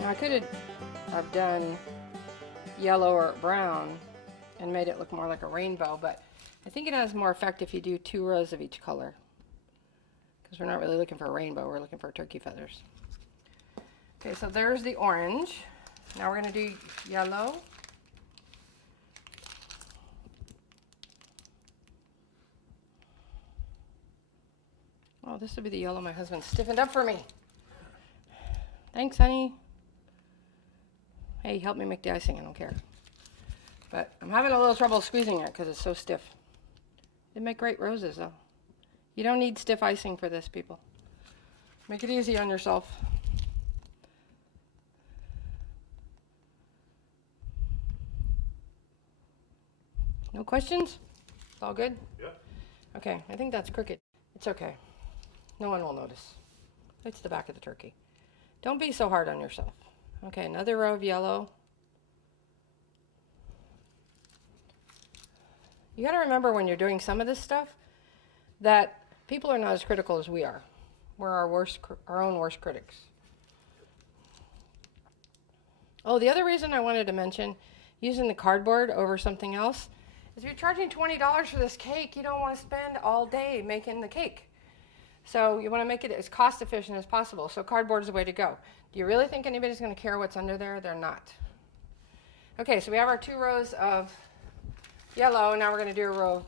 Now I could have done yellow or brown and made it look more like a rainbow, but I think it has more effect if you do 2 rows of each color, because we're not really looking for a rainbow, we're looking for turkey feathers. Okay, so there's the orange. Now we're going to do yellow. Oh, this will be the yellow my husband stiffened up for me. Thanks, honey. Hey, help me make the icing, I don't care. But I'm having a little trouble squeezing it because it's so stiff. They make great roses, though. You don't need stiff icing for this, people. Make it easy on yourself. No questions? It's all good? Yeah. Okay, I think that's crooked. It's okay. No one will notice. It's the back of the turkey. Don't be so hard on yourself. Okay, another row of yellow. You got to remember when you're doing some of this stuff that people are not as critical as we are. We're our own worst critics. Oh, the other reason I wanted to mention using the cardboard over something else is if you're charging $20 for this cake, you don't want to spend all day making the cake. So you want to make it as cost efficient as possible. So cardboard is the way to go. Do you really think anybody's going to care what's under there? They're not. Okay, so we have our 2 rows of yellow. Now we're going to do a row of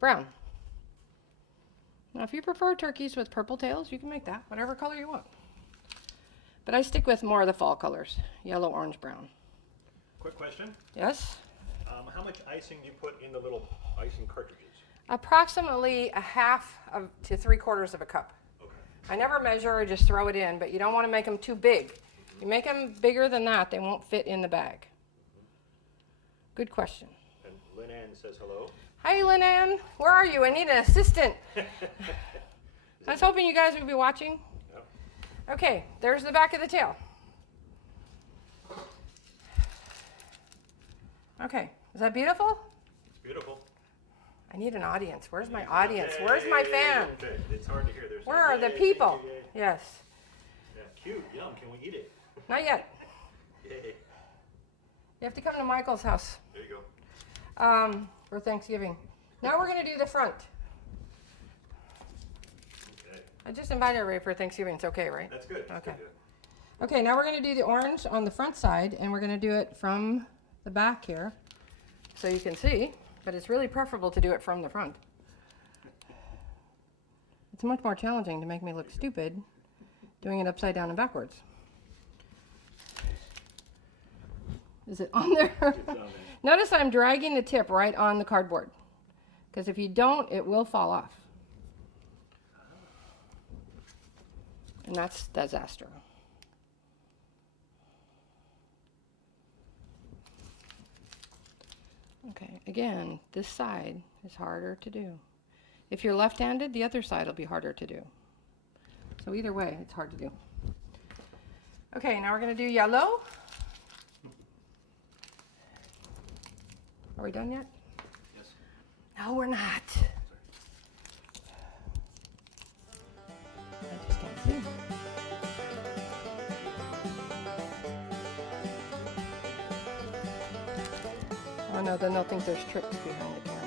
brown. Now if you prefer turkeys with purple tails, you can make that, whatever color you want. But I stick with more of the fall colors, yellow, orange, brown. Quick question. Yes? How much icing do you put in the little icing cartridges? Approximately a half to 3/4 of a cup. Okay. I never measure, I just throw it in, but you don't want to make them too big. You make them bigger than that, they won't fit in the bag. Good question. And Lynn Ann says hello. Hi, Lynn Ann. Where are you? I need an assistant. I was hoping you guys would be watching. Yep. Okay, there's the back of the tail. Okay, is that beautiful? It's beautiful. I need an audience. Where's my audience? Where's my fan? It's hard to hear. There's Where are the people? Yes. Yeah, cute. Yum. Can we eat it? Not yet. Yay. You have to come to Michael's house There you go. for Thanksgiving. Now we're going to do the front. Okay. I just invited everybody for Thanksgiving. It's okay, right? That's good. Okay. Good. Okay, now we're going to do the orange on the front side, and we're going to do it from the back here so you can see, but it's really preferable to do it from the front. It's much more challenging to make me look stupid doing it upside down and backwards. Is it on there? It's on there. Notice I'm dragging the tip right on the cardboard, because if you don't, it will fall off. And that's disaster. Okay, again, this side is harder to do. If you're left-handed, the other side will be harder to do. So either way, it's hard to do. Okay, now we're going to do yellow. Are we done yet? Yes. No, we're not. I just can't see. Oh no, then they'll think there's tricks behind the camera.